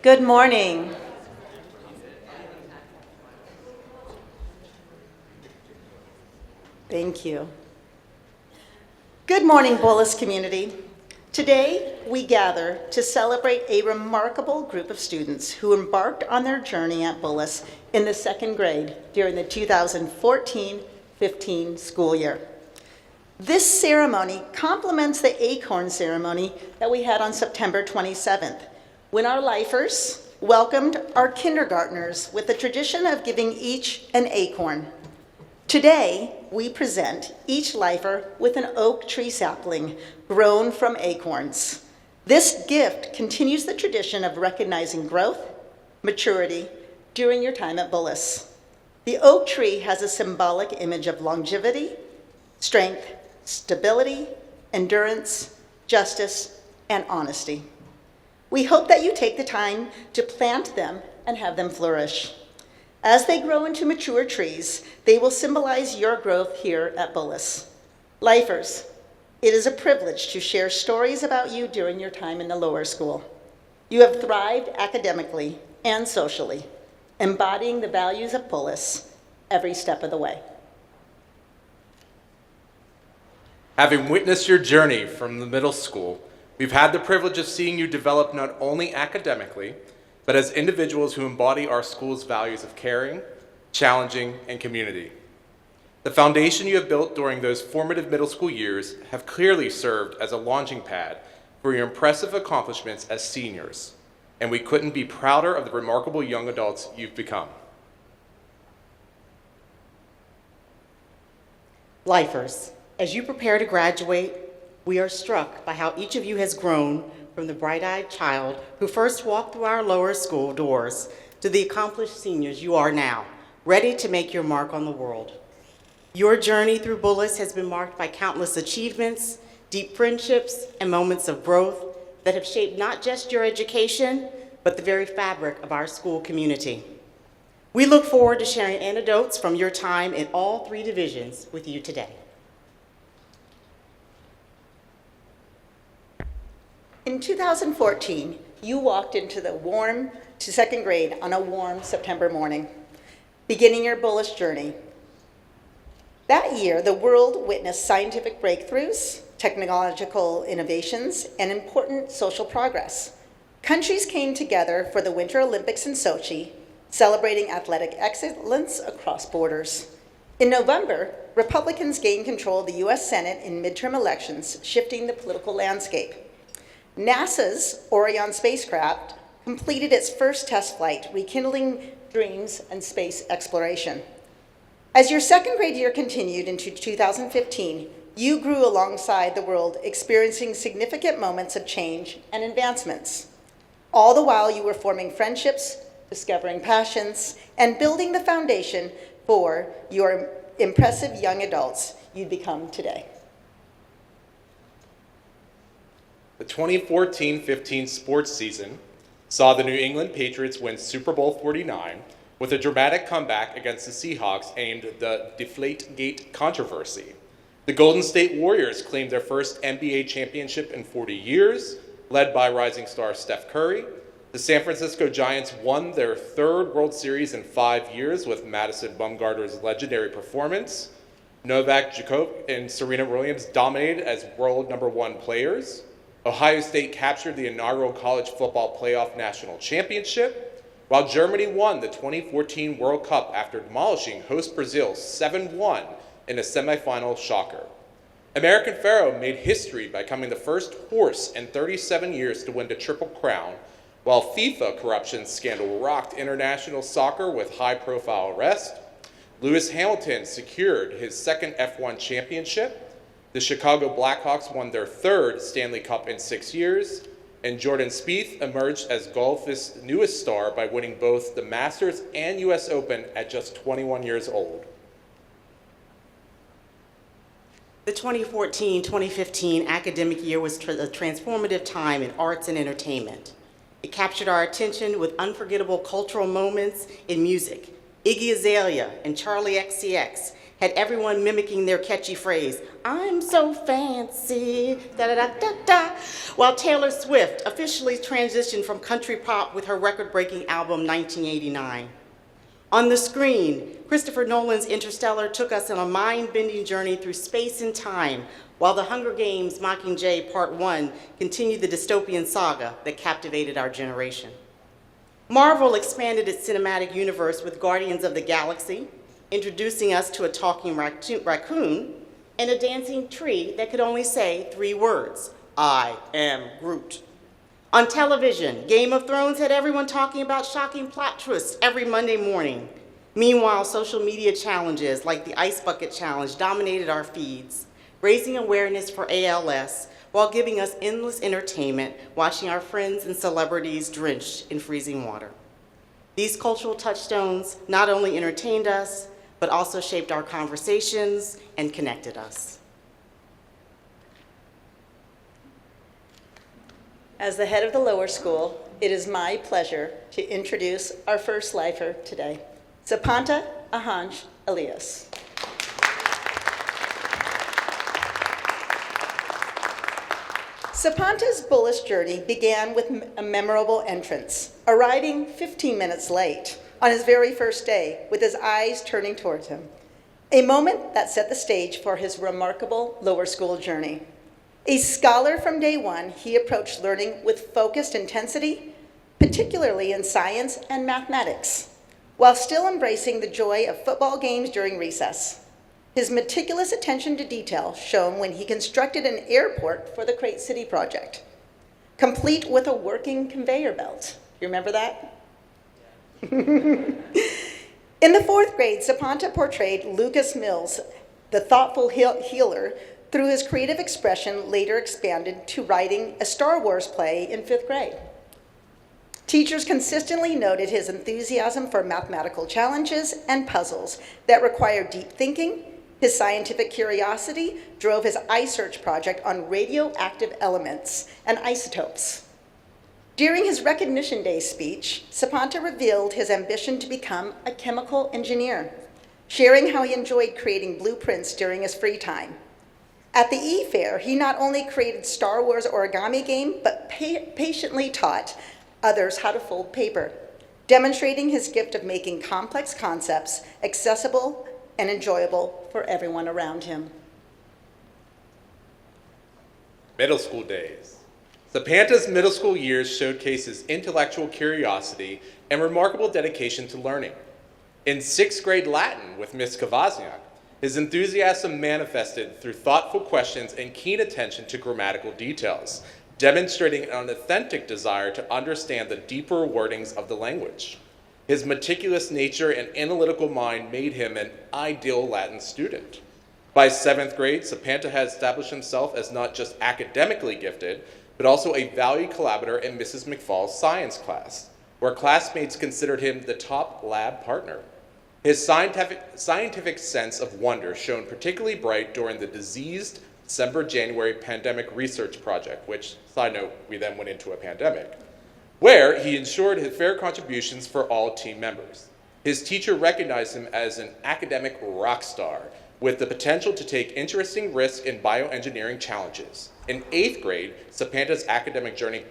Good morning. Thank you. Good morning, Bullis community. Today, we gather to celebrate a remarkable group of students who embarked on their journey at Bullis in the second grade during the 2014-15 school year. This ceremony complements the acorn ceremony that we had on September 27th, when our lifers welcomed our kindergartners with the tradition of giving each an acorn. Today, we present each lifer with an oak tree sapling grown from acorns. This gift continues the tradition of recognizing growth, maturity during your time at Bullis. The oak tree has a symbolic image of longevity, strength, stability, endurance, justice, and honesty. We hope that you take the time to plant them and have them flourish. As they grow into mature trees, they will symbolize your growth here at Bullis. Lifers, it is a privilege to share stories about you during your time in the lower school. You have thrived academically and socially, embodying the values of Bullis every step of the way. Having witnessed your journey from the middle school, we've had the privilege of seeing you develop not only academically, but as individuals who embody our school's values of caring, challenging, and community. The foundation you have built during those formative middle school years have clearly served as a launching pad for your impressive accomplishments as seniors, and we couldn't be prouder of the remarkable young adults you've become. Lifers, as you prepare to graduate, we are struck by how each of you has grown from the bright-eyed child who first walked through our lower school doors to the accomplished seniors you are now, ready to make your mark on the world. Your journey through Bullis has been marked by countless achievements, deep friendships, and moments of growth that have shaped not just your education, but the very fabric of our school community. We look forward to sharing anecdotes from your time in all three divisions with you today. In 2014, you walked into second grade on a warm September morning, beginning your Bullis journey. That year, the world witnessed scientific breakthroughs, technological innovations, and important social progress. Countries came together for the Winter Olympics in Sochi, celebrating athletic excellence across borders. In November, Republicans gained control of the U.S. Senate in midterm elections, shifting the political landscape. NASA's Orion spacecraft completed its first test flight, rekindling dreams and space exploration. As your second grade year continued into 2015, you grew alongside the world, experiencing significant moments of change and advancements. All the while, you were forming friendships, discovering passions, and building the foundation for your impressive young adults you'd become today. The 2014-15 sports season saw the New England Patriots win Super Bowl 49 with a dramatic comeback against the Seahawks aimed the Deflategate controversy. The Golden State Warriors claimed their first NBA championship in 40 years, led by rising star Steph Curry. The San Francisco Giants won their third World Series in 5 years with Madison Bumgarner's legendary performance. Novak Djokovic and Serena Williams dominated as world #1 players. Ohio State captured the inaugural college football playoff national championship, while Germany won the 2014 World Cup after demolishing host Brazil 7-1 in a semifinal shocker. American Pharoah made history by becoming the first horse in 37 years to win the Triple Crown, while FIFA corruption scandal rocked international soccer with high-profile arrest. Lewis Hamilton secured his second F1 championship. The Chicago Blackhawks won their third Stanley Cup in 6 years, and Jordan Spieth emerged as golf's newest star by winning both the Masters and US Open at just 21 years old. The 2014-2015 academic year was a transformative time in arts and entertainment. It captured our attention with unforgettable cultural moments in music. Iggy Azalea and Charlie XCX had everyone mimicking their catchy phrase, "I'm so fancy, da-da-da-da-da," while Taylor Swift officially transitioned from country pop with her record-breaking album 1989. On the screen, Christopher Nolan's Interstellar took us on a mind-bending journey through space and time, while The Hunger Games Mockingjay Part 1 continued the dystopian saga that captivated our generation. Marvel expanded its cinematic universe with Guardians of the Galaxy, introducing us to a talking raccoon and a dancing tree that could only say 3 words, "I am Groot." On television, Game of Thrones had everyone talking about shocking plot twists every Monday morning. Meanwhile, social media challenges like the Ice Bucket Challenge dominated our feeds, raising awareness for ALS while giving us endless entertainment watching our friends and celebrities drenched in freezing water. These cultural touchstones not only entertained us, but also shaped our conversations and connected us. As the head of the lower school, it is my pleasure to introduce our first lifer today, Sapanta Ahanj Elias. Sapanta's Bullis journey began with a memorable entrance, arriving 15 minutes late on his very first day with his eyes turning towards him, a moment that set the stage for his remarkable lower school journey. A scholar from day one, he approached learning with focused intensity, particularly in science and mathematics, while still embracing the joy of football games during recess. His meticulous attention to detail shone when he constructed an airport for the Crate City project, complete with a working conveyor belt. You remember that? In the 4th grade, Sapanta portrayed Lucas Mills, the thoughtful healer, through his creative expression later expanded to writing a Star Wars play in 5th grade. Teachers consistently noted his enthusiasm for mathematical challenges and puzzles that required deep thinking. His scientific curiosity drove his iSearch project on radioactive elements and isotopes. During his Recognition Day speech, Sapanta revealed his ambition to become a chemical engineer, sharing how he enjoyed creating blueprints during his free time. At the E-Fair, he not only created Star Wars origami game, but patiently taught others how to fold paper, demonstrating his gift of making complex concepts accessible and enjoyable for everyone around him. Middle school days. Sapanta's middle school years showcase his intellectual curiosity and remarkable dedication to learning. In 6th grade Latin with Miss Kavazniak, his enthusiasm manifested through thoughtful questions and keen attention to grammatical details, demonstrating an authentic desire to understand the deeper wordings of the language. His meticulous nature and analytical mind made him an ideal Latin student. By 7th grade, Sapanta had established himself as not just academically gifted, but also a valued collaborator in Mrs. McFall's science class, where classmates considered him the top lab partner. His scientific sense of wonder shone particularly bright during the diseased December-January pandemic research project, which, side note, we then went into a pandemic, where he ensured his fair contributions for all team members. His teacher recognized him as an academic rock star with the potential to take interesting risks in bioengineering challenges. In 8th grade, Sapanta's academic journey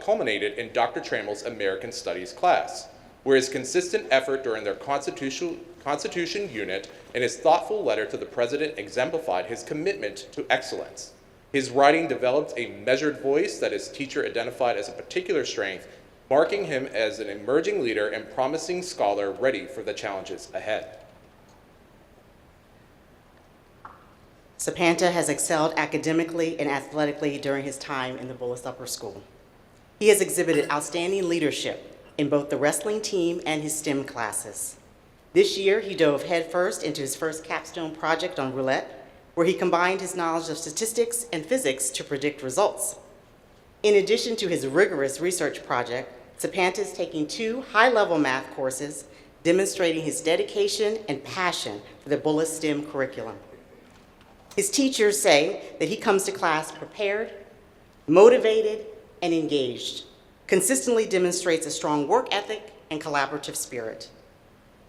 culminated in Dr. Trammell's American Studies class, where his consistent effort during their Constitution unit and his thoughtful letter to the president exemplified his commitment to excellence. His writing developed a measured voice that his teacher identified as a particular strength, marking him as an emerging leader and promising scholar ready for the challenges ahead. Sapanta has excelled academically and athletically during his time in the Bullis Upper School. He has exhibited outstanding leadership in both the wrestling team and his STEM classes. This year, he dove headfirst into his first capstone project on roulette, where he combined his knowledge of statistics and physics to predict results. In addition to his rigorous research project, Sapanta is taking 2 high-level math courses, demonstrating his dedication and passion for the Bullis STEM curriculum. His teachers say that he comes to class prepared, motivated, and engaged, consistently demonstrates a strong work ethic and collaborative spirit.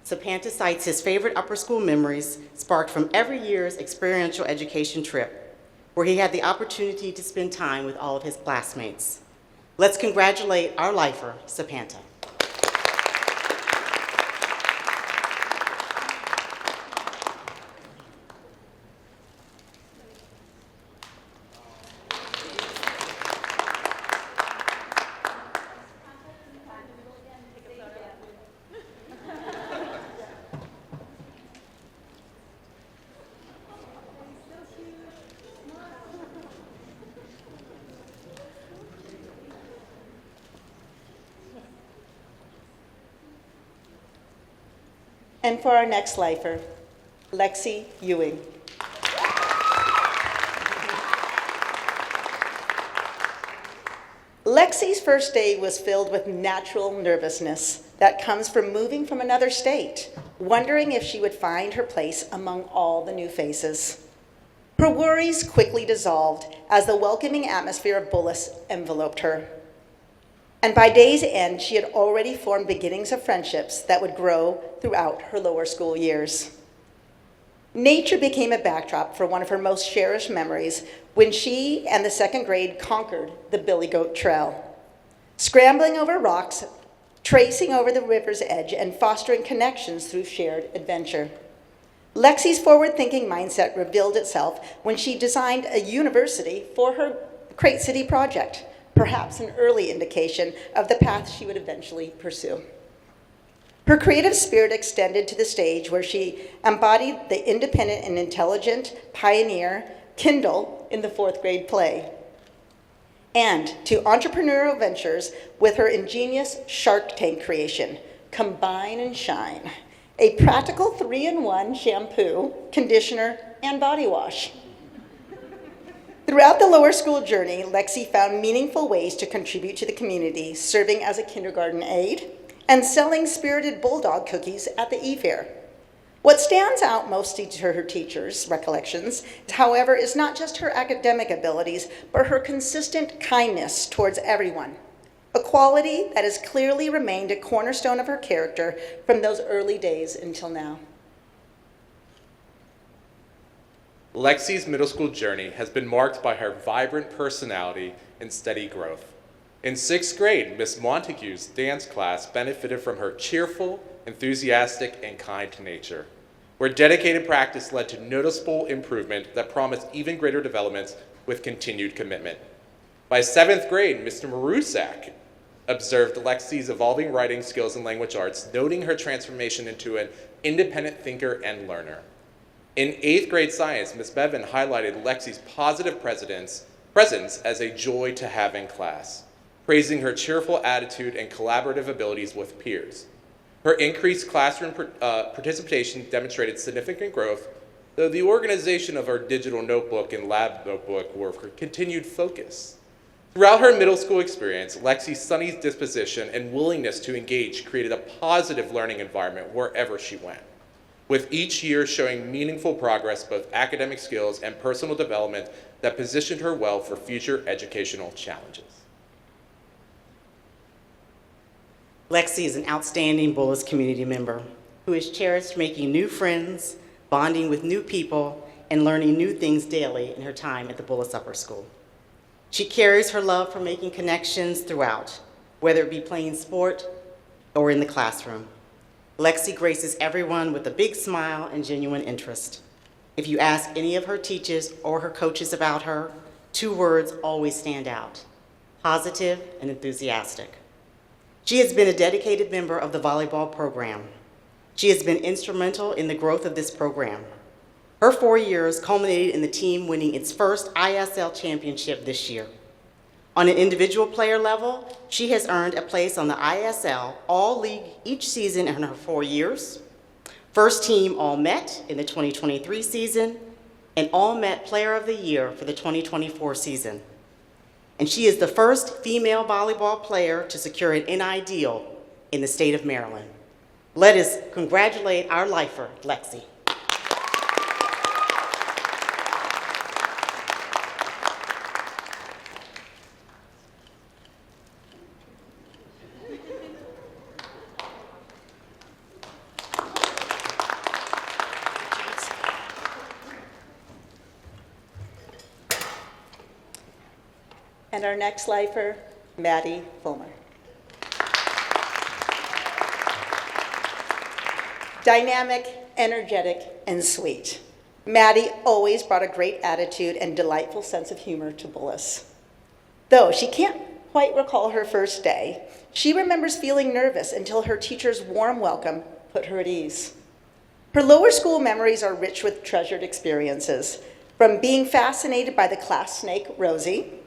Sapanta cites his favorite upper school memories sparked from every year's experiential education trip, where he had the opportunity to spend time with all of his classmates. Let's congratulate our lifer, Sapanta. And for our next lifer, Lexi Ewing. Lexi's first day was filled with natural nervousness that comes from moving from another state, wondering if she would find her place among all the new faces. Her worries quickly dissolved as the welcoming atmosphere of Bullis enveloped her. And by day's end, she had already formed beginnings of friendships that would grow throughout her lower school years. Nature became a backdrop for one of her most cherished memories when she and the second grade conquered the Billy Goat Trail. Scrambling over rocks, tracing over the river's edge, and fostering connections through shared adventure. Lexi's forward-thinking mindset revealed itself when she designed a university for her Crate City project, perhaps an early indication of the path she would eventually pursue. Her creative spirit extended to the stage where she embodied the independent and intelligent pioneer Kindle in the fourth grade play, and to entrepreneurial ventures with her ingenious Shark Tank creation, Combine and Shine, a practical 3-in-1 shampoo, conditioner, and body wash. Throughout the lower school journey, Lexi found meaningful ways to contribute to the community, serving as a kindergarten aide and selling spirited bulldog cookies at the e-fair. What stands out most to her teachers' recollections, however, is not just her academic abilities, but her consistent kindness towards everyone, a quality that has clearly remained a cornerstone of her character from those early days until now. Lexi's middle school journey has been marked by her vibrant personality and steady growth. In 6th grade, Miss Montague's dance class benefited from her cheerful, enthusiastic, and kind nature, where dedicated practice led to noticeable improvement that promised even greater developments with continued commitment. By 7th grade, Mr. Marusak observed Lexi's evolving writing skills and language arts, noting her transformation into an independent thinker and learner. In 8th grade science, Ms. Bevan highlighted Lexi's positive presence as a joy to have in class, praising her cheerful attitude and collaborative abilities with peers. Her increased classroom participation demonstrated significant growth, though the organization of her digital notebook and lab notebook were her continued focus. Throughout her middle school experience, Lexi's sunny disposition and willingness to engage created a positive learning environment wherever she went, with each year showing meaningful progress, both academic skills and personal development that positioned her well for future educational challenges. Lexi is an outstanding Bullis community member who has cherished making new friends, bonding with new people, and learning new things daily in her time at the Bullis Upper School. She carries her love for making connections throughout, whether it be playing sport or in the classroom. Lexi graces everyone with a big smile and genuine interest. If you ask any of her teachers or her coaches about her, 2 words always stand out: positive and enthusiastic. She has been a dedicated member of the volleyball program. She has been instrumental in the growth of this program. Her 4 years culminated in the team winning its first ISL championship this year. On an individual player level, she has earned a place on the ISL All-League each season in her 4 years, first team All-Met in the 2023 season, and All-Met Player of the Year for the 2024 season. And she is the first female volleyball player to secure an NI deal in the state of Maryland. Let us congratulate our lifer, Lexi. And our next lifer, Maddie Fulmer. Dynamic, energetic, and sweet. Maddie always brought a great attitude and delightful sense of humor to Bullis. Though she can't quite recall her first day, she remembers feeling nervous until her teacher's warm welcome put her at ease. Her lower school memories are rich with treasured experiences, from being fascinated by the class snake, Rosie,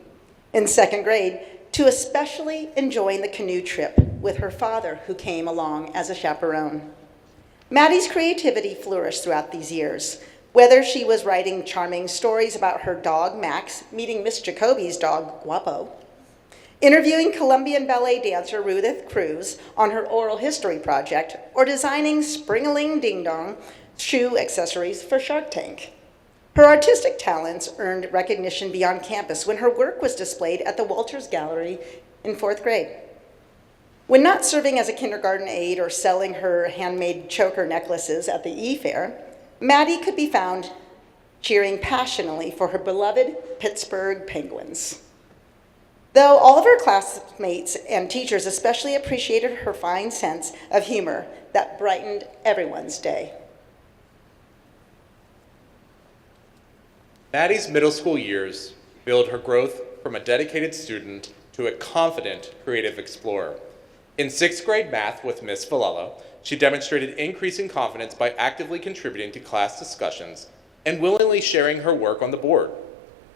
in second grade, to especially enjoying the canoe trip with her father, who came along as a chaperone. Maddie's creativity flourished throughout these years, whether she was writing charming stories about her dog, Max, meeting Miss Jacoby's dog, Guapo, interviewing Colombian ballet dancer Rudith Cruz on her oral history project, or designing Spring-a-ling Ding Dong shoe accessories for Shark Tank. Her artistic talents earned recognition beyond campus when her work was displayed at the Walters Gallery in fourth grade. When not serving as a kindergarten aide or selling her handmade choker necklaces at the E-Fair, Maddie could be found cheering passionately for her beloved Pittsburgh Penguins. Though all of her classmates and teachers especially appreciated her fine sense of humor that brightened everyone's day. Maddie's middle school years revealed her growth from a dedicated student to a confident creative explorer. In sixth grade math with Miss Villella, she demonstrated increasing confidence by actively contributing to class discussions and willingly sharing her work on the board.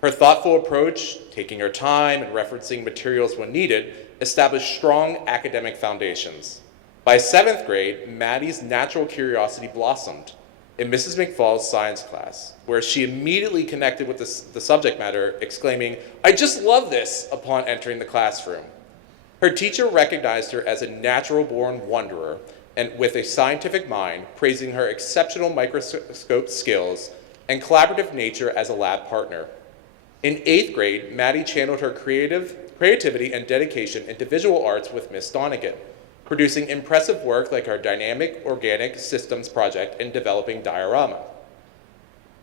Her thoughtful approach, taking her time and referencing materials when needed, established strong academic foundations. By seventh grade, Maddie's natural curiosity blossomed in Mrs. McFall's science class, where she immediately connected with the subject matter, exclaiming, "I just love this," upon entering the classroom. Her teacher recognized her as a natural-born wanderer and with a scientific mind, praising her exceptional microscope skills and collaborative nature as a lab partner. In eighth grade, Maddie channeled her creativity and dedication into visual arts with Miss Donegan, producing impressive work like her dynamic organic systems project and developing diorama.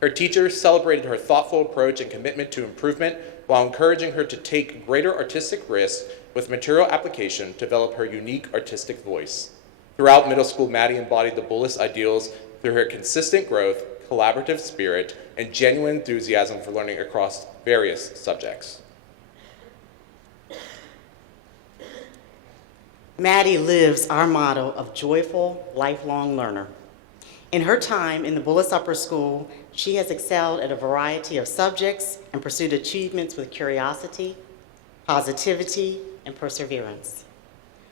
Her teachers celebrated her thoughtful approach and commitment to improvement while encouraging her to take greater artistic risks with material application to develop her unique artistic voice. Throughout middle school, Maddie embodied the Bullis ideals through her consistent growth, collaborative spirit, and genuine enthusiasm for learning across various subjects. Maddie lives our motto of joyful, lifelong learner. In her time in the Bullis Upper School, she has excelled at a variety of subjects and pursued achievements with curiosity, positivity, and perseverance.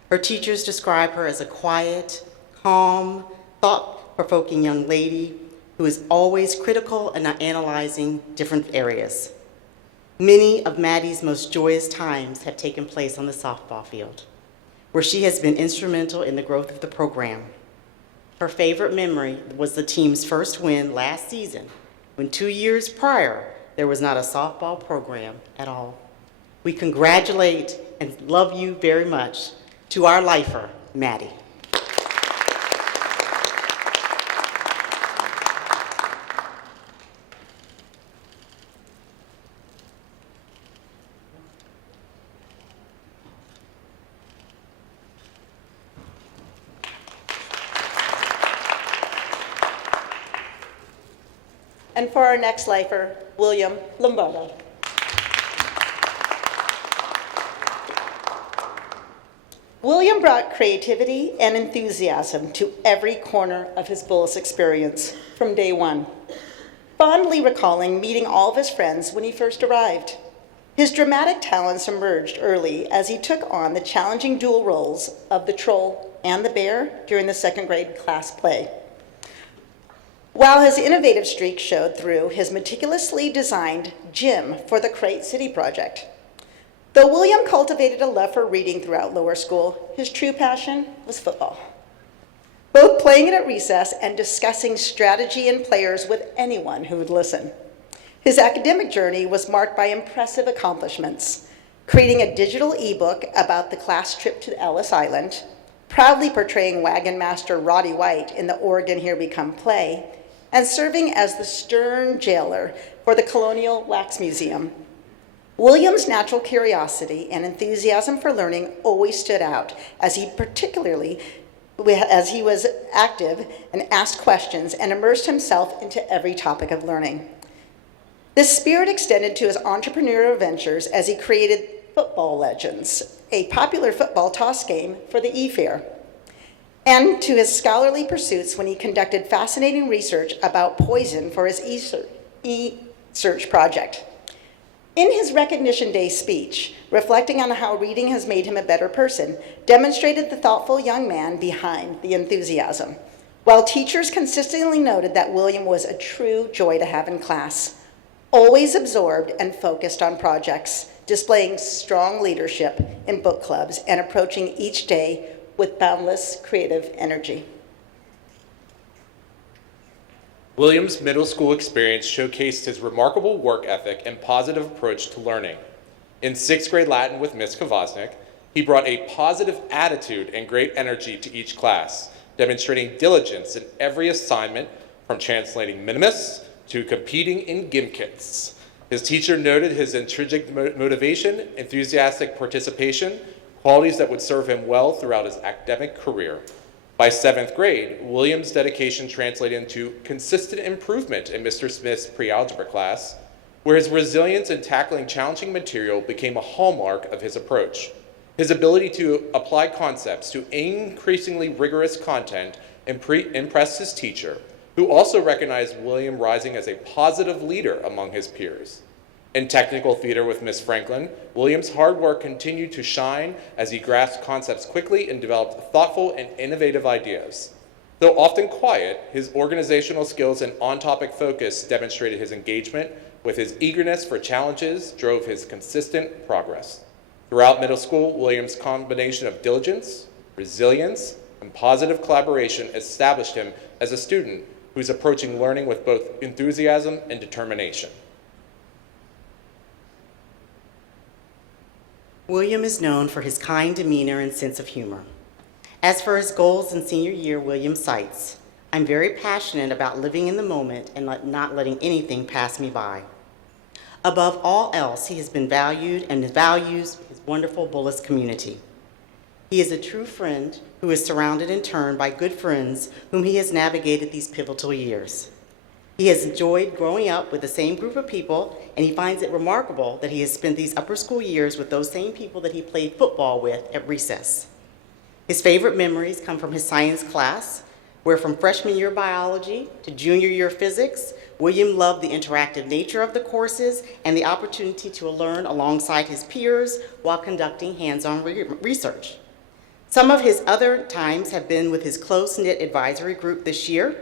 Her teachers describe her as a quiet, calm, thought-provoking young lady who is always critical and analyzing different areas. Many of Maddie's most joyous times have taken place on the softball field, where she has been instrumental in the growth of the program. Her favorite memory was the team's first win last season, when 2 years prior, there was not a softball program at all. We congratulate and love you very much. To our lifer, Maddie. And for our next lifer, William Lombardo. William brought creativity and enthusiasm to every corner of his Bullis experience from day one, fondly recalling meeting all of his friends when he first arrived. His dramatic talents emerged early as he took on the challenging dual roles of the troll and the bear during the second grade class play. While his innovative streak showed through his meticulously designed gym for the Crate City project. Though William cultivated a love for reading throughout lower school, his true passion was football. Both playing it at recess and discussing strategy and players with anyone who would listen. His academic journey was marked by impressive accomplishments, creating a digital ebook about the class trip to Ellis Island, proudly portraying wagon master Roddy White in the Oregon Here We Come play, and serving as the stern jailer for the Colonial Wax Museum. William's natural curiosity and enthusiasm for learning always stood out, as he was active and asked questions and immersed himself into every topic of learning. This spirit extended to his entrepreneurial ventures as he created Football Legends, a popular football toss game for the E-Fair, and to his scholarly pursuits when he conducted fascinating research about poison for his e-search project. In his Recognition Day speech, reflecting on how reading has made him a better person, demonstrated the thoughtful young man behind the enthusiasm, while teachers consistently noted that William was a true joy to have in class, always absorbed and focused on projects, displaying strong leadership in book clubs and approaching each day with boundless creative energy. William's middle school experience showcased his remarkable work ethic and positive approach to learning. In 6th grade Latin with Miss Kvasnik, he brought a positive attitude and great energy to each class, demonstrating diligence in every assignment from translating minimus to competing in gimkits. His teacher noted his intrinsic motivation, enthusiastic participation, qualities that would serve him well throughout his academic career. By 7th grade, William's dedication translated into consistent improvement in Mr. Smith's pre-algebra class, where his resilience in tackling challenging material became a hallmark of his approach. His ability to apply concepts to increasingly rigorous content impressed his teacher, who also recognized William rising as a positive leader among his peers. In technical theater with Miss Franklin, William's hard work continued to shine as he grasped concepts quickly and developed thoughtful and innovative ideas. Though often quiet, his organizational skills and on-topic focus demonstrated his engagement with his eagerness for challenges drove his consistent progress. Throughout middle school, William's combination of diligence, resilience, and positive collaboration established him as a student who's approaching learning with both enthusiasm and determination. William is known for his kind demeanor and sense of humor. As for his goals in senior year, William cites, "I'm very passionate about living in the moment and not letting anything pass me by." Above all else, he has been valued and values his wonderful Bullis community. He is a true friend who is surrounded in turn by good friends whom he has navigated these pivotal years. He has enjoyed growing up with the same group of people, and he finds it remarkable that he has spent these upper school years with those same people that he played football with at recess. His favorite memories come from his science class, where from freshman year biology to junior year physics, William loved the interactive nature of the courses and the opportunity to learn alongside his peers while conducting hands-on research. Some of his other times have been with his close-knit advisory group this year.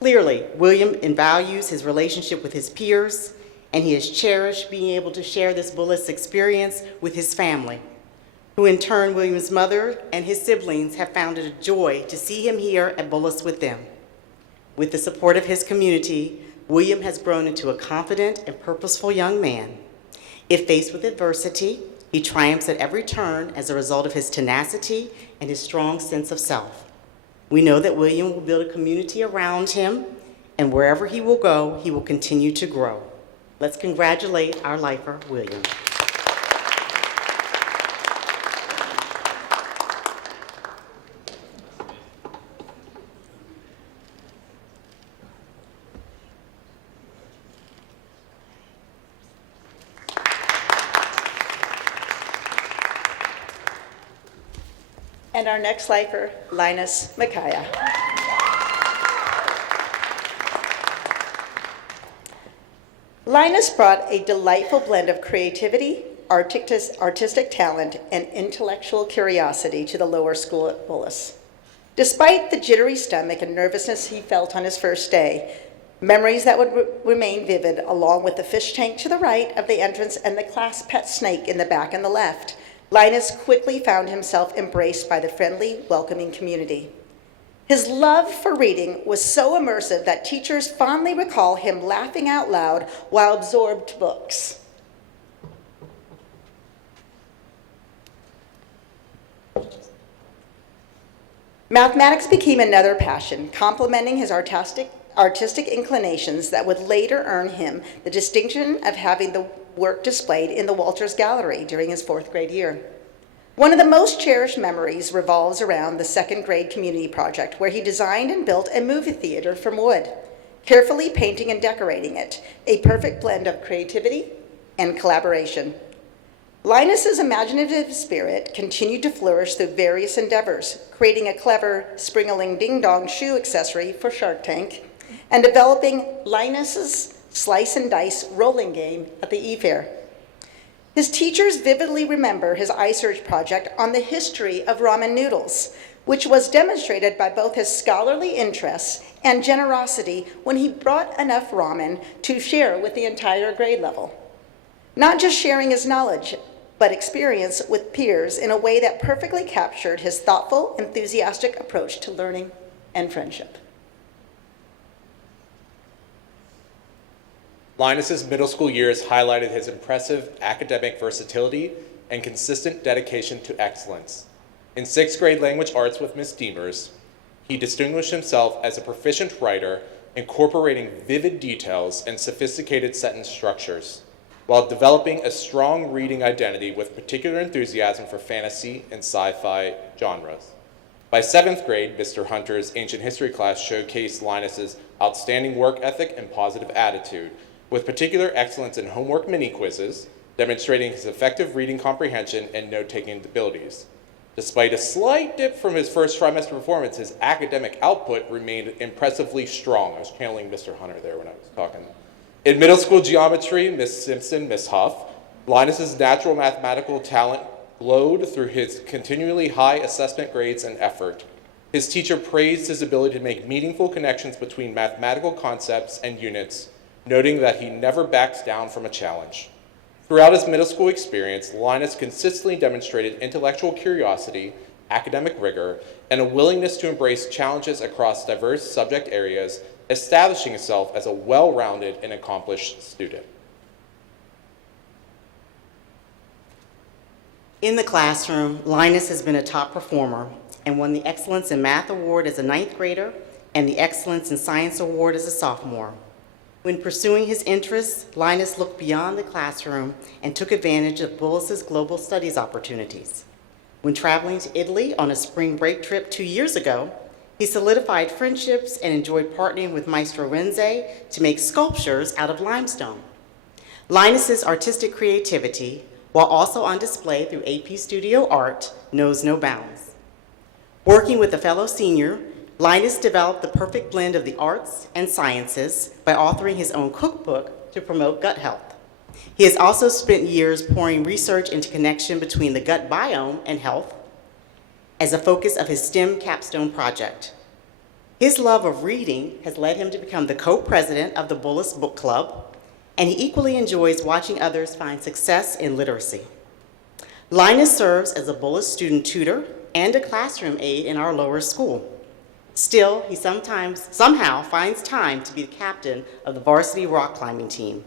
Clearly, William values his relationship with his peers, and he has cherished being able to share this Bullis experience with his family, who in turn, William's mother and his siblings have found it a joy to see him here at Bullis with them. With the support of his community, William has grown into a confident and purposeful young man. If faced with adversity, he triumphs at every turn as a result of his tenacity and his strong sense of self. We know that William will build a community around him, and wherever he will go, he will continue to grow. Let's congratulate our lifer, William. And our next lifer, Linus Micaiah. Linus brought a delightful blend of creativity, artistic talent, and intellectual curiosity to the lower school at Bullis. Despite the jittery stomach and nervousness he felt on his first day, memories that would remain vivid, along with the fish tank to the right of the entrance and the class pet snake in the back on the left, Linus quickly found himself embraced by the friendly, welcoming community. His love for reading was so immersive that teachers fondly recall him laughing out loud while absorbed to books. Mathematics became another passion, complementing his artistic inclinations that would later earn him the distinction of having work displayed in the Walters Gallery during his 4th grade year. One of the most cherished memories revolves around the 2nd grade community project, where he designed and built a movie theater from wood, carefully painting and decorating it, a perfect blend of creativity and collaboration. Linus's imaginative spirit continued to flourish through various endeavors, creating a clever spring-a-ling-ding-dong shoe accessory for Shark Tank, and developing Linus's slice and dice rolling game at the E-Fair. His teachers vividly remember his iSearch project on the history of ramen noodles, which was demonstrated by both his scholarly interests and generosity when he brought enough ramen to share with the entire grade level. Not just sharing his knowledge, but experience with peers in a way that perfectly captured his thoughtful, enthusiastic approach to learning and friendship. Linus's middle school years highlighted his impressive academic versatility and consistent dedication to excellence. In 6th grade language arts with Miss Demers, he distinguished himself as a proficient writer, incorporating vivid details and sophisticated sentence structures, while developing a strong reading identity with particular enthusiasm for fantasy and sci-fi genres. By 7th grade, Mr. Hunter's ancient history class showcased Linus's outstanding work ethic and positive attitude, with particular excellence in homework mini-quizzes, demonstrating his effective reading comprehension and note-taking abilities. Despite a slight dip from his first trimester performance, his academic output remained impressively strong. I was channeling Mr. Hunter there when I was talking. In middle school geometry, Miss Simpson, Miss Huff, Linus's natural mathematical talent glowed through his continually high assessment grades and effort. His teacher praised his ability to make meaningful connections between mathematical concepts and units, noting that he never backs down from a challenge. Throughout his middle school experience, Linus consistently demonstrated intellectual curiosity, academic rigor, and a willingness to embrace challenges across diverse subject areas, establishing himself as a well-rounded and accomplished student. In the classroom, Linus has been a top performer and won the Excellence in Math Award as a 9th grader and the Excellence in Science Award as a sophomore. When pursuing his interests, Linus looked beyond the classroom and took advantage of Bullis's global studies opportunities. When traveling to Italy on a spring break trip 2 years ago, he solidified friendships and enjoyed partnering with Maestro Renze to make sculptures out of limestone. Linus's artistic creativity, while also on display through AP Studio Art, knows no bounds. Working with a fellow senior, Linus developed the perfect blend of the arts and sciences by authoring his own cookbook to promote gut health. He has also spent years pouring research into connection between the gut biome and health as a focus of his STEM capstone project. His love of reading has led him to become the co-president of the Bullis Book Club, and he equally enjoys watching others find success in literacy. Linus serves as a Bullis student tutor and a classroom aide in our lower school. Still, he somehow finds time to be the captain of the varsity rock climbing team,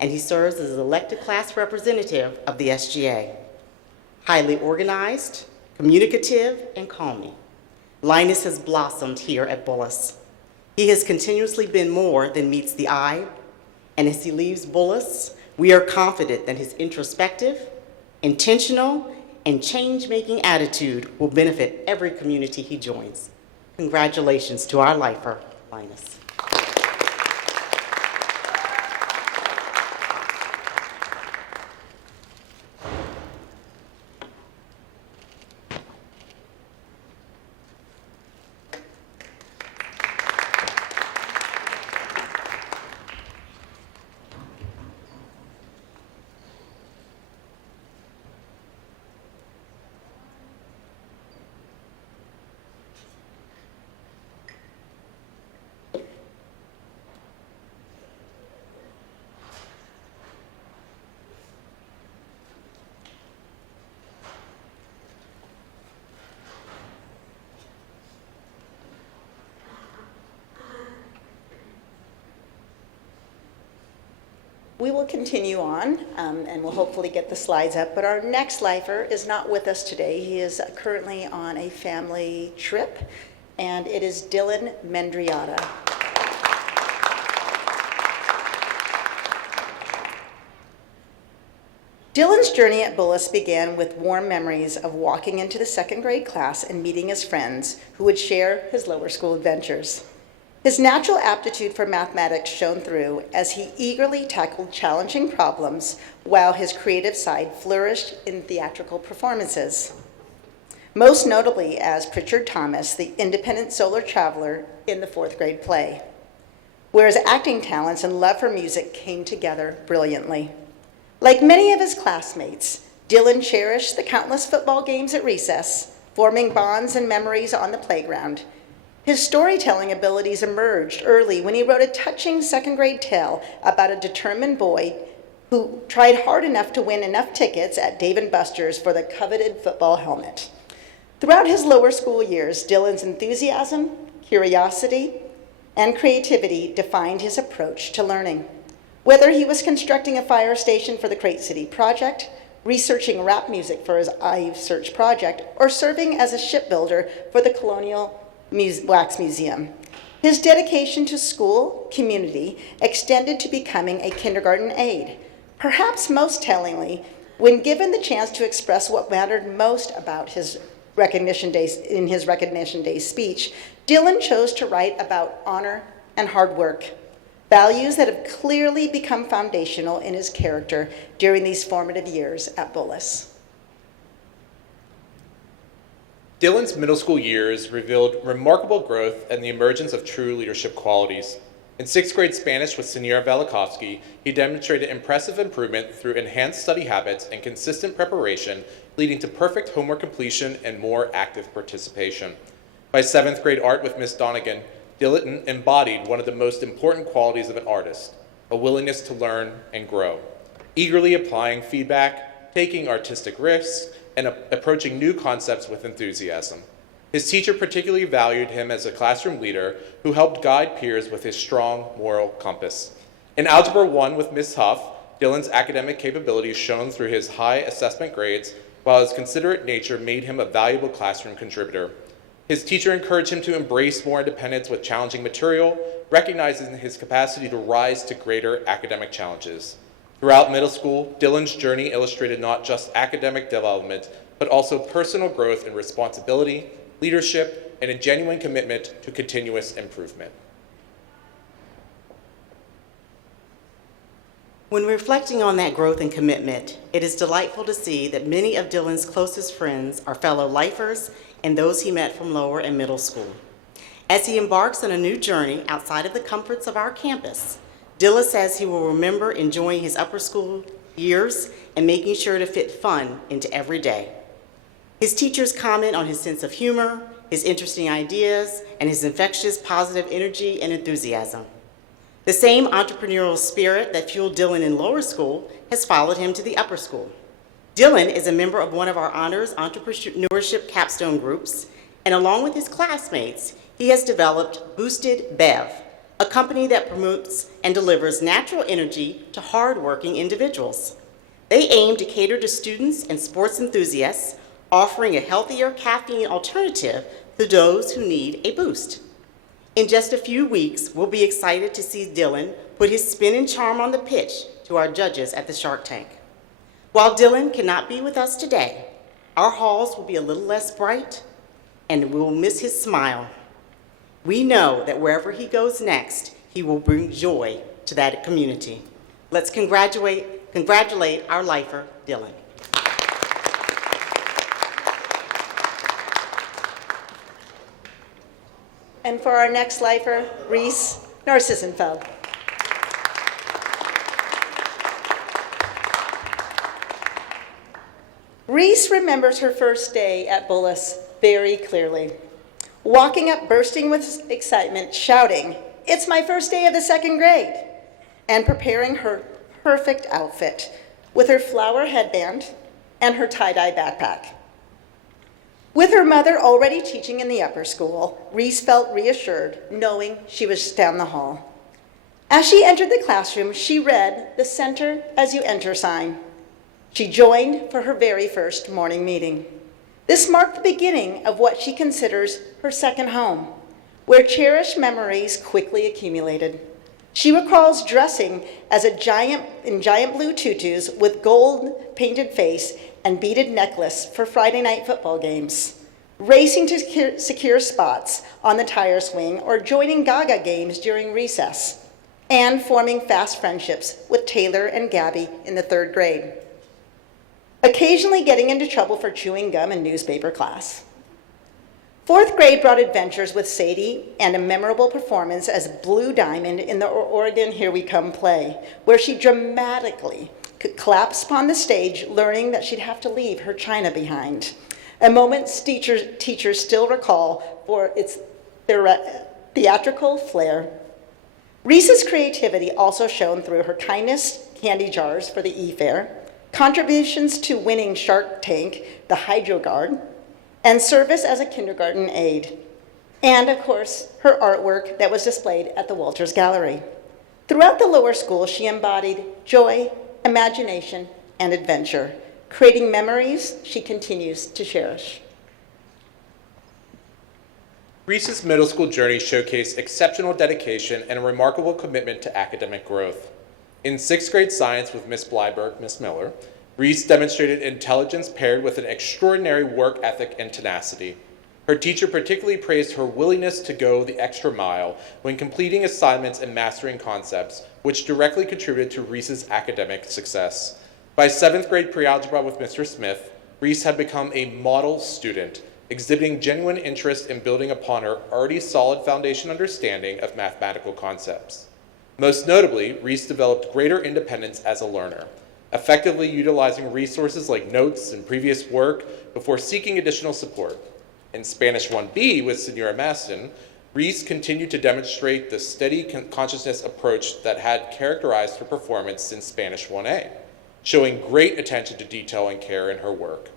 and he serves as an elected class representative of the SGA. Highly organized, communicative, and calming, Linus has blossomed here at Bullis. He has continuously been more than meets the eye, and as he leaves Bullis, we are confident that his introspective, intentional, and change-making attitude will benefit every community he joins. Congratulations to our lifer, Linus. We will continue on, and we'll hopefully get the slides up, but our next lifer is not with us today. He is currently on a family trip, and it is Dylan Mendriata. Dylan's journey at Bullis began with warm memories of walking into the second grade class and meeting his friends who would share his lower school adventures. His natural aptitude for mathematics shone through as he eagerly tackled challenging problems while his creative side flourished in theatrical performances. Most notably as Pritchard Thomas, the independent solar traveler in the fourth grade play, where his acting talents and love for music came together brilliantly. Like many of his classmates, Dylan cherished the countless football games at recess, forming bonds and memories on the playground. His storytelling abilities emerged early when he wrote a touching second grade tale about a determined boy who tried hard enough to win enough tickets at Dave & Buster's for the coveted football helmet. Throughout his lower school years, Dylan's enthusiasm, curiosity, and creativity defined his approach to learning. Whether he was constructing a fire station for the Crate City project, researching rap music for his iSearch project, or serving as a shipbuilder for the Colonial Wax Museum, his dedication to school community extended to becoming a kindergarten aide. Perhaps most tellingly, when given the chance to express what mattered most about his recognition days in his recognition day speech, Dylan chose to write about honor and hard work, values that have clearly become foundational in his character during these formative years at Bullis. Dylan's middle school years revealed remarkable growth and the emergence of true leadership qualities. In sixth grade Spanish with Senora Velikovsky, he demonstrated impressive improvement through enhanced study habits and consistent preparation, leading to perfect homework completion and more active participation. By seventh grade art with Miss Donegan, Dylan embodied one of the most important qualities of an artist, a willingness to learn and grow, eagerly applying feedback, taking artistic risks, and approaching new concepts with enthusiasm. His teacher particularly valued him as a classroom leader who helped guide peers with his strong moral compass. In Algebra 1 with Miss Huff, Dylan's academic capabilities shone through his high assessment grades, while his considerate nature made him a valuable classroom contributor. His teacher encouraged him to embrace more independence with challenging material, recognizing his capacity to rise to greater academic challenges. Throughout middle school, Dylan's journey illustrated not just academic development, but also personal growth in responsibility, leadership, and a genuine commitment to continuous improvement. When reflecting on that growth and commitment, it is delightful to see that many of Dylan's closest friends are fellow lifers and those he met from lower and middle school. As he embarks on a new journey outside of the comforts of our campus, Dylan says he will remember enjoying his upper school years and making sure to fit fun into every day. His teachers comment on his sense of humor, his interesting ideas, and his infectious positive energy and enthusiasm. The same entrepreneurial spirit that fueled Dylan in lower school has followed him to the upper school. Dylan is a member of one of our honors entrepreneurship capstone groups, and along with his classmates, he has developed Boosted Bev, a company that promotes and delivers natural energy to hardworking individuals. They aim to cater to students and sports enthusiasts, offering a healthier caffeine alternative to those who need a boost. In just a few weeks, we'll be excited to see Dylan put his spin and charm on the pitch to our judges at the Shark Tank. While Dylan cannot be with us today, our halls will be a little less bright, and we'll miss his smile. We know that wherever he goes next, he will bring joy to that community. Let's congratulate our lifer, Dylan. And for our next lifer, Reese Narcissenfeld. Reese remembers her first day at Bullis very clearly. Walking up bursting with excitement, shouting, "It's my first day of the second grade," and preparing her perfect outfit with her flower headband and her tie-dye backpack. With her mother already teaching in the upper school, Reese felt reassured, knowing she was down the hall. As she entered the classroom, she read the "Center as you enter" sign. She joined for her very first morning meeting. This marked the beginning of what she considers her second home, where cherished memories quickly accumulated. She recalls dressing as a in giant blue tutus with gold painted face and beaded necklace for Friday night football games, racing to secure spots on the tire swing or joining Gaga games during recess, and forming fast friendships with Taylor and Gabby in the 3rd grade. Occasionally getting into trouble for chewing gum in newspaper class. 4th grade brought adventures with Sadie and a memorable performance as Blue Diamond in the Oregon Here We Come play, where she dramatically collapsed upon the stage, learning that she'd have to leave her china behind. A moment teachers still recall for its theatrical flair. Reese's creativity also shone through her kindness candy jars for the E-Fair, contributions to winning Shark Tank, the Hydro Guard, and service as a kindergarten aide, and of course, her artwork that was displayed at the Walters Gallery. Throughout the lower school, she embodied joy, imagination, and adventure, creating memories she continues to cherish. Reese's middle school journey showcased exceptional dedication and a remarkable commitment to academic growth. In 6th grade science with Miss Blyberg, Miss Miller, Reese demonstrated intelligence paired with an extraordinary work ethic and tenacity. Her teacher particularly praised her willingness to go the extra mile when completing assignments and mastering concepts, which directly contributed to Reese's academic success. By 7th grade pre-algebra with Mr. Smith, Reese had become a model student, exhibiting genuine interest in building upon her already solid foundation understanding of mathematical concepts. Most notably, Reese developed greater independence as a learner, effectively utilizing resources like notes and previous work before seeking additional support. In Spanish 1B with Senora Maston, Reese continued to demonstrate the steady consciousness approach that had characterized her performance since Spanish 1A, showing great attention to detail and care in her work.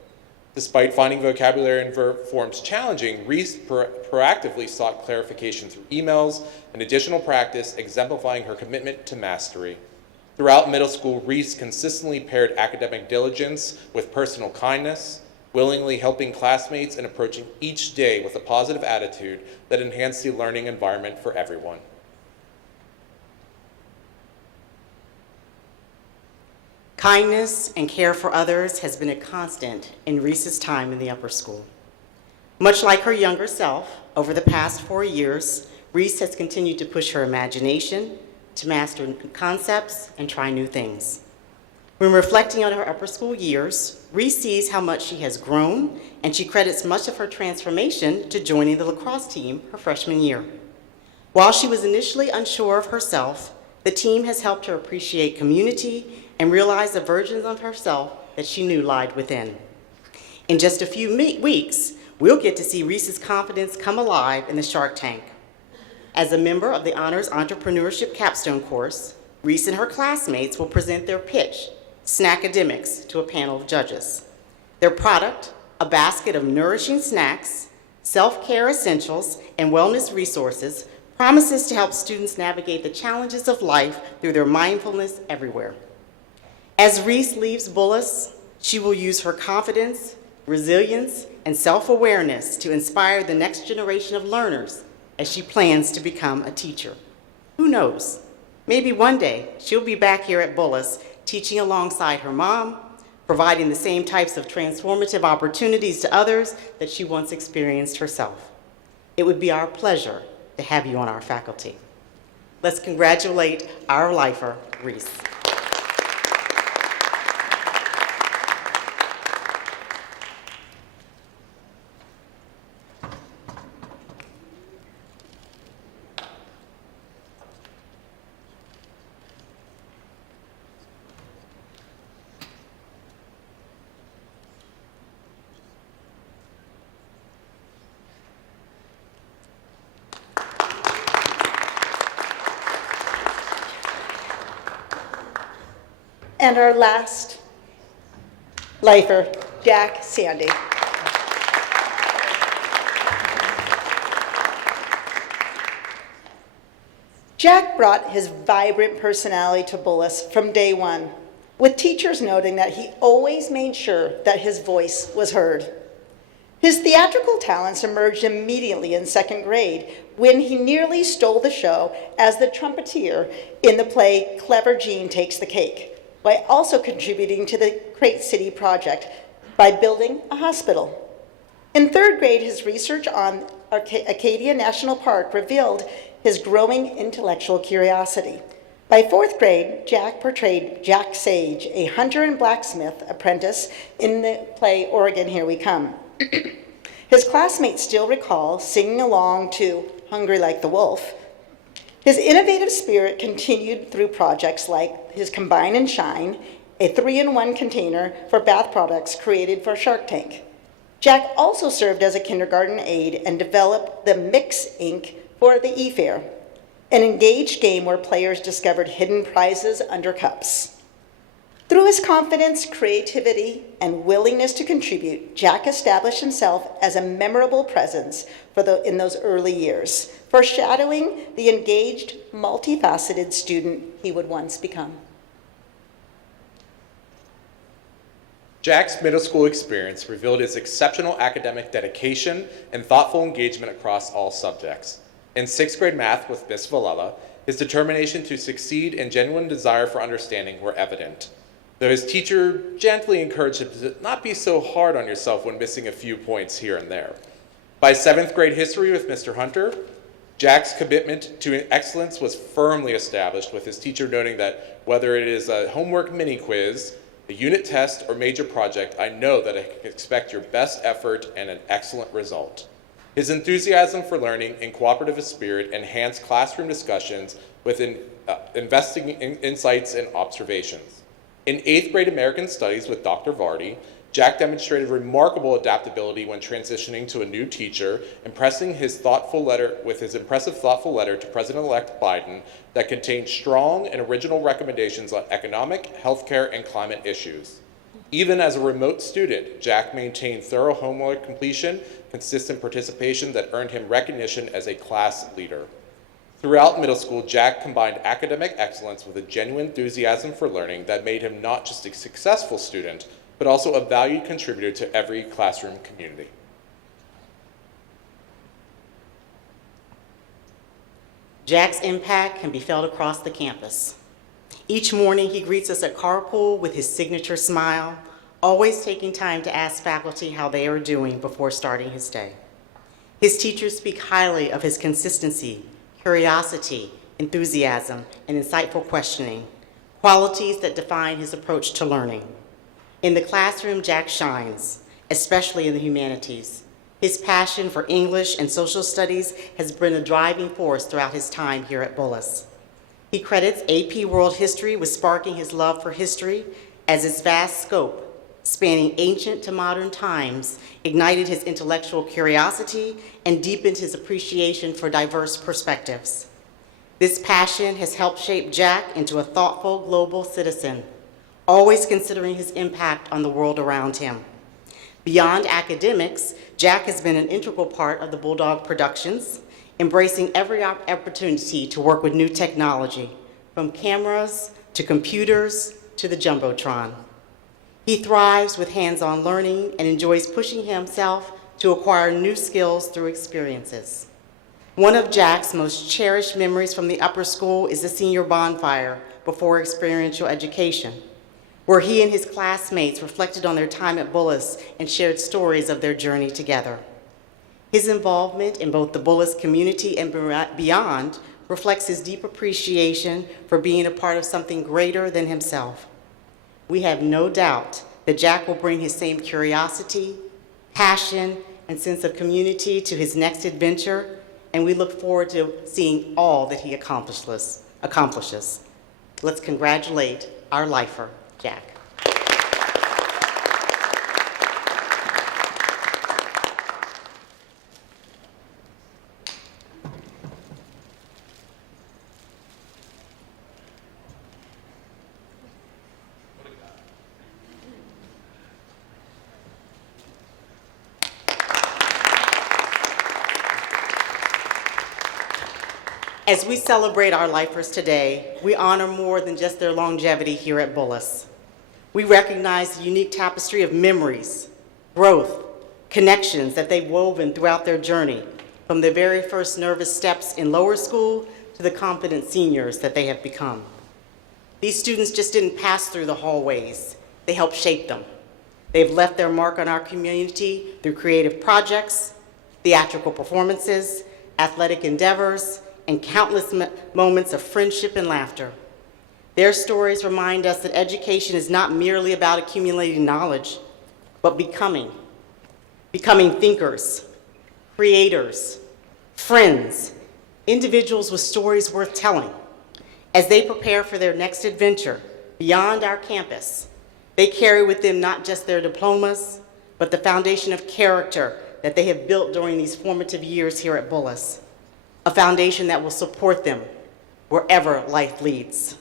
Despite finding vocabulary and verb forms challenging, Reese proactively sought clarification through emails and additional practice, exemplifying her commitment to mastery. Throughout middle school, Reese consistently paired academic diligence with personal kindness, willingly helping classmates and approaching each day with a positive attitude that enhanced the learning environment for everyone. Kindness and care for others has been a constant in Reese's time in the upper school. Much like her younger self, over the past 4 years, Reese has continued to push her imagination, to master concepts and try new things. When reflecting on her upper school years, Reese sees how much she has grown, and she credits much of her transformation to joining the lacrosse team her freshman year. While she was initially unsure of herself, the team has helped her appreciate community and realize the versions of herself that she knew lied within. In just a few weeks, we'll get to see Reese's confidence come alive in the Shark Tank. As a member of the Honors Entrepreneurship Capstone course, Reese and her classmates will present their pitch, Snackademics, to a panel of judges. Their product, a basket of nourishing snacks, self-care essentials, and wellness resources, promises to help students navigate the challenges of life through their mindfulness everywhere. As Reese leaves Bullis, she will use her confidence, resilience, and self-awareness to inspire the next generation of learners as she plans to become a teacher. Who knows? Maybe one day she'll be back here at Bullis teaching alongside her mom, providing the same types of transformative opportunities to others that she once experienced herself. It would be our pleasure to have you on our faculty. Let's congratulate our lifer, Reese. And our last lifer, Jack Sandy. Jack brought his vibrant personality to Bullis from day one, with teachers noting that he always made sure that his voice was heard. His theatrical talents emerged immediately in second grade when he nearly stole the show as the trumpeter in the play Clever Jean Takes the Cake, by also contributing to the Crate City Project by building a hospital. In third grade, his research on Acadia National Park revealed his growing intellectual curiosity. By fourth grade, Jack portrayed Jack Sage, a hunter and blacksmith apprentice in the play Oregon, Here We Come. His classmates still recall singing along to Hungry Like the Wolf. His innovative spirit continued through projects like his Combine and Shine, a 3-in-1 container for bath products created for Shark Tank. Jack also served as a kindergarten aide and developed the Mix Inc. for the E-Fair, an engaged game where players discovered hidden prizes under cups. Through his confidence, creativity, and willingness to contribute, Jack established himself as a memorable presence in those early years, foreshadowing the engaged, multifaceted student he would once become. Jack's middle school experience revealed his exceptional academic dedication and thoughtful engagement across all subjects. In sixth grade math with Miss Valella, his determination to succeed and genuine desire for understanding were evident, though his teacher gently encouraged him to not be so hard on yourself when missing a few points here and there. By seventh grade history with Mr. Hunter, Jack's commitment to excellence was firmly established, with his teacher noting that whether it is a homework mini quiz, a unit test, or major project, I know that I can expect your best effort and an excellent result. His enthusiasm for learning and cooperative spirit enhanced classroom discussions with investing in insights and observations. In 8th grade American Studies with Dr. Vardy, Jack demonstrated remarkable adaptability when transitioning to a new teacher, impressing his impressive thoughtful letter to President-elect Biden that contained strong and original recommendations on economic, healthcare, and climate issues. Even as a remote student, Jack maintained thorough homework completion, consistent participation that earned him recognition as a class leader. Throughout middle school, Jack combined academic excellence with a genuine enthusiasm for learning that made him not just a successful student, but also a valued contributor to every classroom community. Jack's impact can be felt across the campus. Each morning, he greets us at carpool with his signature smile, always taking time to ask faculty how they are doing before starting his day. His teachers speak highly of his consistency, curiosity, enthusiasm, and insightful questioning, qualities that define his approach to learning. In the classroom, Jack shines, especially in the humanities. His passion for English and social studies has been a driving force throughout his time here at Bullis. He credits AP World History with sparking his love for history, as its vast scope, spanning ancient to modern times, ignited his intellectual curiosity and deepened his appreciation for diverse perspectives. This passion has helped shape Jack into a thoughtful global citizen, always considering his impact on the world around him. Beyond academics, Jack has been an integral part of the Bulldog Productions, embracing every opportunity to work with new technology, from cameras to computers to the Jumbotron. He thrives with hands-on learning and enjoys pushing himself to acquire new skills through experiences. One of Jack's most cherished memories from the upper school is the senior bonfire before experiential education, where he and his classmates reflected on their time at Bullis and shared stories of their journey together. His involvement in both the Bullis community and beyond reflects his deep appreciation for being a part of something greater than himself. We have no doubt that Jack will bring his same curiosity, passion, and sense of community to his next adventure, and we look forward to seeing all that he accomplishes. Let's congratulate our lifer, Jack. As we celebrate our lifers today, we honor more than just their longevity here at Bullis. We recognize the unique tapestry of memories, growth, connections that they've woven throughout their journey, from their very first nervous steps in lower school to the confident seniors that they have become. These students just didn't pass through the hallways. They helped shape them. They've left their mark on our community through creative projects, theatrical performances, athletic endeavors, and countless moments of friendship and laughter. Their stories remind us that education is not merely about accumulating knowledge, but becoming thinkers, creators, friends, individuals with stories worth telling. As they prepare for their next adventure beyond our campus, they carry with them not just their diplomas, but the foundation of character that they have built during these formative years here at Bullis, a foundation that will support them wherever life leads.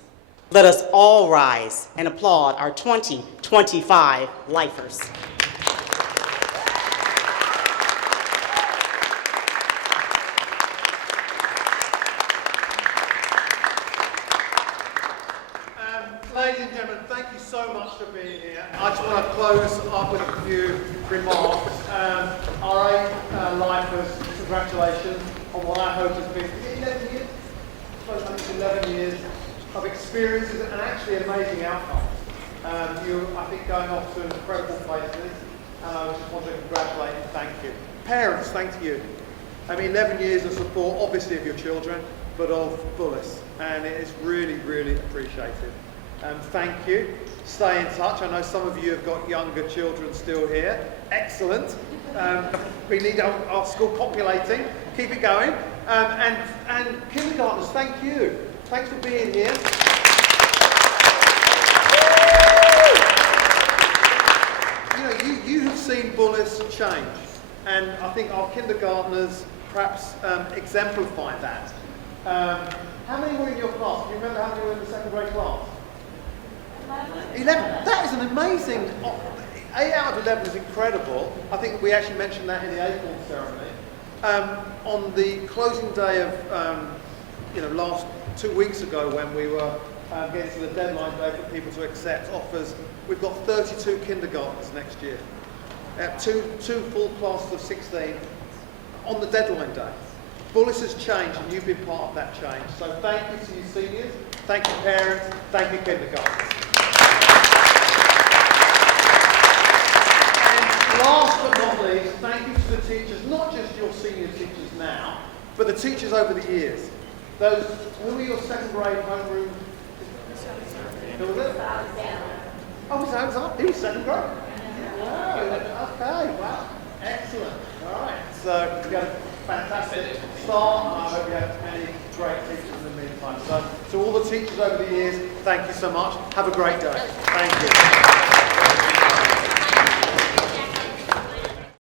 Let us all rise and applaud our 2025 lifers. Ladies and gentlemen, thank you so much for being here. I just want to close up with a few remarks. Our eight lifers, congratulations on what I hope has been 11 years. I think 11 years of experiences and actually amazing outcomes. You, I think, going off to incredible places, and I just want to congratulate and thank you. Parents, thank you. I mean, 11 years of support, obviously, of your children, but of Bullis, and it is really, really appreciated. Thank you. Stay in touch. I know some of you have got younger children still here. Excellent. We need our school populating. Keep it going. And kindergartners, thank you. Thanks for being here. You know, you have seen Bullis change, and I think our kindergartners perhaps exemplify that. How many were in your class? Do you remember how many were in the second grade class? 11. That is an amazing. 8 out of 11 is incredible. I think we actually mentioned that in the acorn ceremony. On the closing day of, last 2 weeks ago, when we were getting to the deadline day for people to accept offers, we've got 32 kindergartners next year. Two full classes of 16 on the deadline day. Bullis has changed, and you've been part of that change. So thank you to you seniors, thank you parents, thank you kindergartners. Last but not least, thank you to the teachers, not just your senior teachers now, but the teachers over the years. Those, who were your second grade homeroom? Who was it? Oh, Miss Alexander, he was second grade. Wow, okay, wow, excellent. All right, so you had a fantastic start, and I hope you have many great teachers in the meantime. So to all the teachers over the years, thank you so much. Have a great day. Thank you.